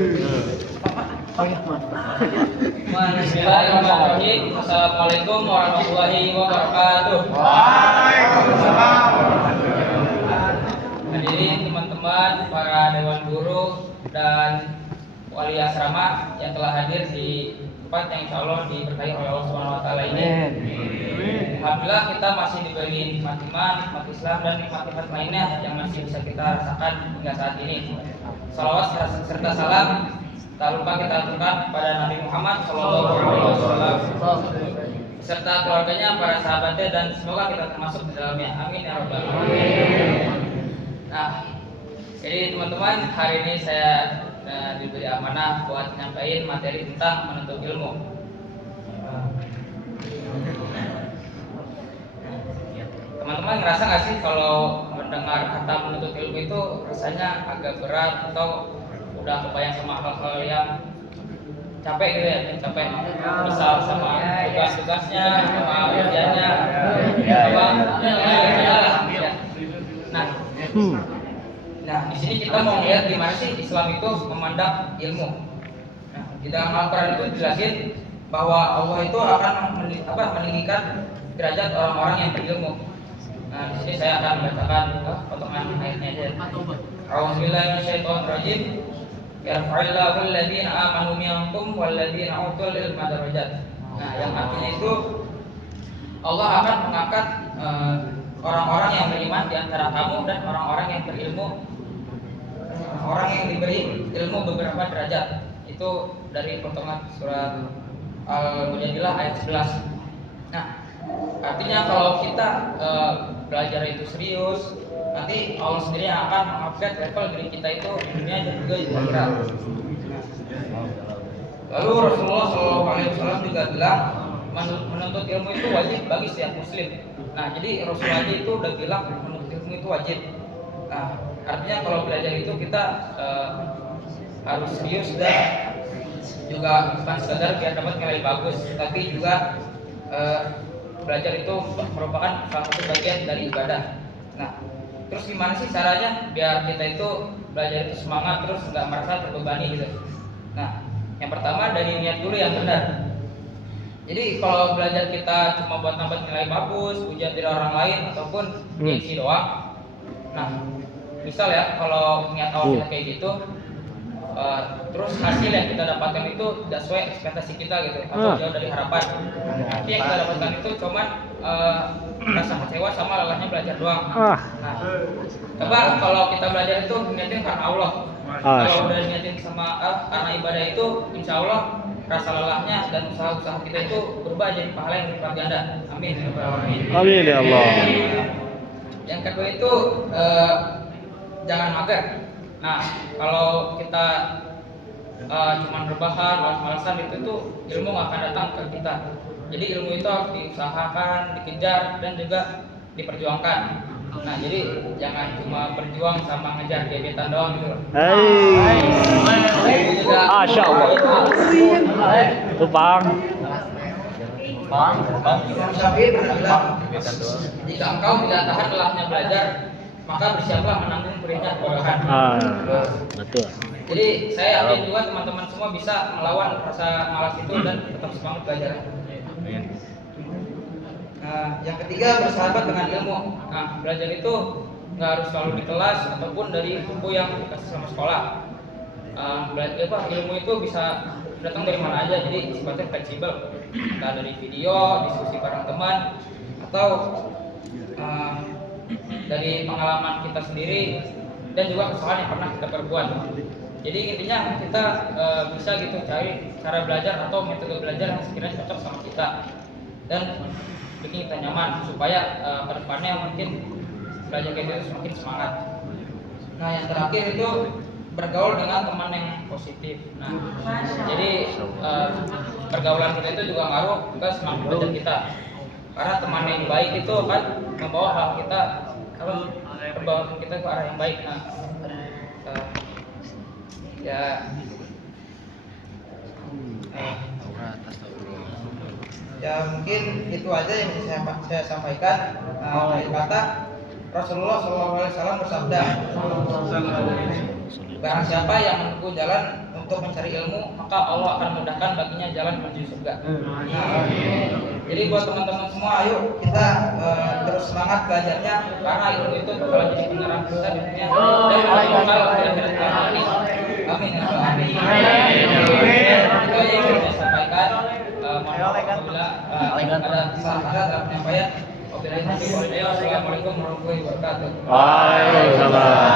Bismillahirrahmanirrahim. Assalamualaikum warahmatullahi wabarakatuh. Waalaikumsalam. Hadirin teman-teman, para dewan guru dan wali asrama yang telah hadir di tempat yang insya Allah diberkahi oleh Allah Subhanahu Wa Taala ini. Alhamdulillah kita masih diberi nikmat iman, nikmat Islam dan nikmat-nikmat lainnya yang masih bisa kita rasakan hingga saat ini. Salawat serta salam tak lupa kita aturkan kepada Nabi Muhammad SAW beserta keluarganya, para sahabatnya, dan semoga kita termasuk di dalamnya. Amin ya rabbal alamin. Nah, jadi teman-teman, hari ini saya diberi amanah buat nyampaikan materi tentang menuntut ilmu. Teman-teman ngerasa nggak sih kalau mendengar kata menuntut ilmu itu rasanya agak berat atau udah kebayang sama hal-hal yang capek gitu ya, capek misal sama tugas-tugasnya, sama ujiannya, apa nah di sini kita mau lihat gimana sih Islam itu memandang ilmu. Nah, di dalam Al-Quran itu dijelasin bahwa Allah itu akan meninggikan derajat orang-orang yang berilmu. Nah, di sini saya akan membacakan potongan ayatnya aja. A'udzubillahi minasyaitonirrajim. Yarfa'illahu alladziina aamanu minkum walladziina utul ilma darajat. Nah, yang artinya itu Allah akan mengangkat orang-orang yang beriman di antara kamu dan orang-orang yang berilmu, orang yang diberi ilmu beberapa derajat. Itu dari potongan surat Al-Mujadilah ayat 11. Nah, artinya kalau kita belajar itu serius, nanti Allah sendiri yang akan mengupgrade level diri kita itu di dunia dan juga di akhirat. Lalu Rasulullah SAW juga bilang menuntut ilmu itu wajib bagi setiap muslim. Nah, jadi Rasulullah itu udah bilang menuntut ilmu itu wajib. Nah, artinya kalau belajar itu kita harus serius dan juga bukan sekadar biar dapat nilai bagus, tapi juga belajar itu merupakan salah satu bagian dari ibadah. Nah, terus gimana sih caranya biar kita itu belajar itu semangat terus nggak merasa terbebani gitu? Nah, yang pertama dari niat dulu yang benar. Jadi kalau belajar kita cuma buat nambah nilai bagus, ujian dari orang lain ataupun gengsi doang. Nah, misal ya kalau niat awal kita kayak gitu, terus hasil yang kita dapatkan itu tidak sesuai ekspektasi kita gitu, atau jauh dari harapan. Nanti yang kita dapatkan itu cuman rasa kecewa sama lelahnya belajar doang. Nah, coba kalau kita belajar itu niatin karena Allah. Kalau udah niatin sama karena ibadah itu, insya Allah rasa lelahnya dan usaha-usaha kita itu berubah jadi pahala yang berlipat ganda. Amin. Amin ya Allah. Yang kedua itu jangan mager. Nah, kalau kita cuma rebahan, malas-malasan itu tuh ilmu nggak akan datang ke kita. Jadi ilmu itu harus diusahakan, dikejar, dan juga diperjuangkan. Nah, jadi jangan cuma berjuang sama ngejar gebetan doang gitu. Masya Allah. Itu bang. Syafi'i pernah bilang, jika engkau tidak tahan lelahnya belajar, maka bersiaplah menanggung perihnya kebodohan. Betul. Jadi saya yakin juga teman-teman semua bisa melawan rasa malas itu dan tetap semangat belajar. Nah, yang ketiga bersahabat dengan ilmu. Nah, belajar itu nggak harus selalu di kelas ataupun dari buku yang dikasih sama sekolah. Ilmu itu bisa datang dari mana aja, jadi sifatnya fleksibel. Entah dari video, diskusi bareng teman, atau dari pengalaman kita sendiri dan juga kesalahan yang pernah kita perbuat. Jadi intinya kita bisa gitu cari cara belajar atau metode belajar yang sekiranya cocok sama kita dan bikin kita nyaman supaya kedepannya mungkin belajar kayak gitu semakin semangat. Nah, yang terakhir itu bergaul dengan teman yang positif. Nah, jadi pergaulan kita itu juga ngaruh ke semangat belajar kita. Karena teman yang baik itu kan membawa hal kita membawa kita ke arah yang baik. Nah, ya mungkin itu aja yang bisa saya sampaikan. Akhir kata Rasulullah SAW bersabda, barang siapa yang menempuh jalan untuk mencari ilmu, maka Allah akan mudahkan baginya jalan menuju surga. Jadi buat teman-teman semua, ayo kita terus semangat belajarnya, karena ilmu itu bakal jadi penerang kita di dunia dan bakal di akhirat nanti. Amin ya Allah. Amin. Itu aja yang bisa saya sampaikan. Mohon maaf apabila ada salah kata dalam penyampaian. Wassalamualaikum warahmatullahi wabarakatuh. Waalaikumsalam.